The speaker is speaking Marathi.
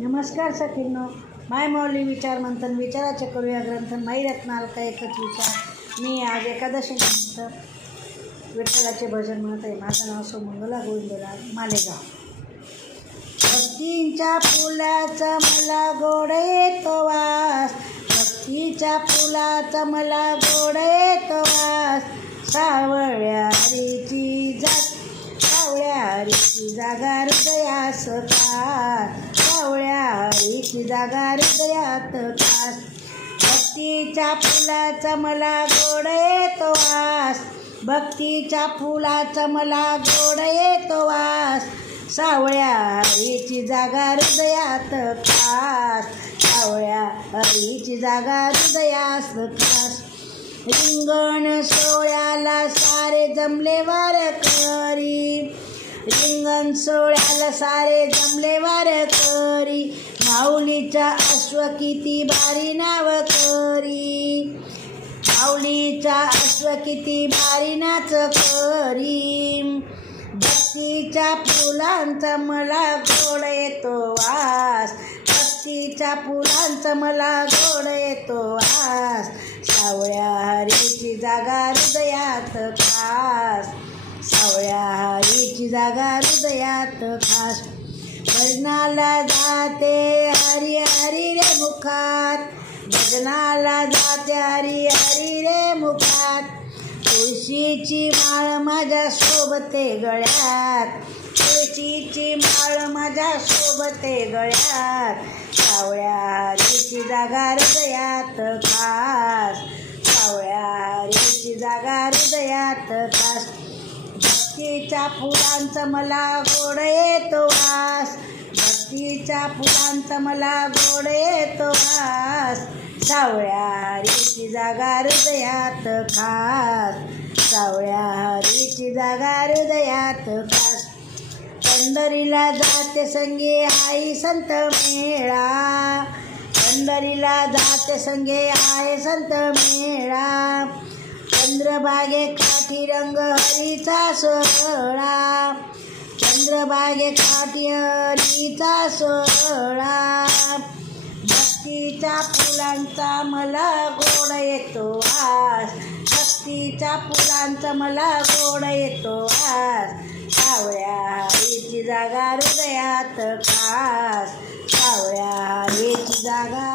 नमस्कार सखींनो. माय मौली विचार मंथन विचाराचे करूया ग्रंथ माई रत्नालका एकच विचार. मी आज एकादशी निमित्त विठ्ठलाचे भजन म्हणत आहे. माझं नाव सोमंगला गोविंदला मालेगाव. भक्तींच्या फुलाचा मला गोड येतो वास. भक्तीच्या फुलाचा मला गोड येतो वास. सावळ्या हरीची जात सावळ्या हरीची जागा हृदयास कास सावळ्या हरीची जागा हृदयात कास भक्तीच्या फुलाचा मला गोड येतो वास. भक्तीच्या फुलाचा मला गोड येतो वास. सावळ्या हरीची जागा हृदयात खास. सावळ्या हरीची जागा हृदयास खास. रिंगण सोळ्याला सारे जमले वारकरी. रिंगण सोहळ्याला सारे जमले वारकरी. माऊलीचा अश्व किती भारी नाव करी माऊलीचा अश्व किती भारी नाच करी भक्तीच्या फुलांचा मला गोड येतो वास. भक्तीच्या फुलांचा मला गोड येतो वास. सावळ्या हरीची जागा हृदयात खास. सावळ्या तुझी जागा हृदयात खास. भजनाला जाते हरी हरी रे मुखात. भजनाला जाते हरी हरी रे मुखात. तुळशीची माळ माझ्या सोबते गळ्यात. तुळशीची माळ माझ्या सोबते गळ्यात. सावळ्या हरीची जागा हृदयात खास. सावळ्या हरीची जागा हृदयात खास. भक्तीच्या फुलांचा मला गोड येतो वास. भक्तीच्या फुलांचा मला गोड येतो वास. सावळ्या हरीची जागा हृदयात खास. सावळ्या हरीची जागा हृदयात खास. पंढरीला जाते संगे आई संत मेळा. पंढरीला जाते संगे आहे संत मेळा. चंद्रभागे काठी रंग हरीचा सोळा चंद्रभागे काठी हरीचा सोहळा. भक्तीच्या फुलांचा मला गोड येतो आज भक्तीच्या फुलांचा मला गोड येतो आज सावळ्या हरीची जागा हृदयात खास. सावळ्या हरीची जागा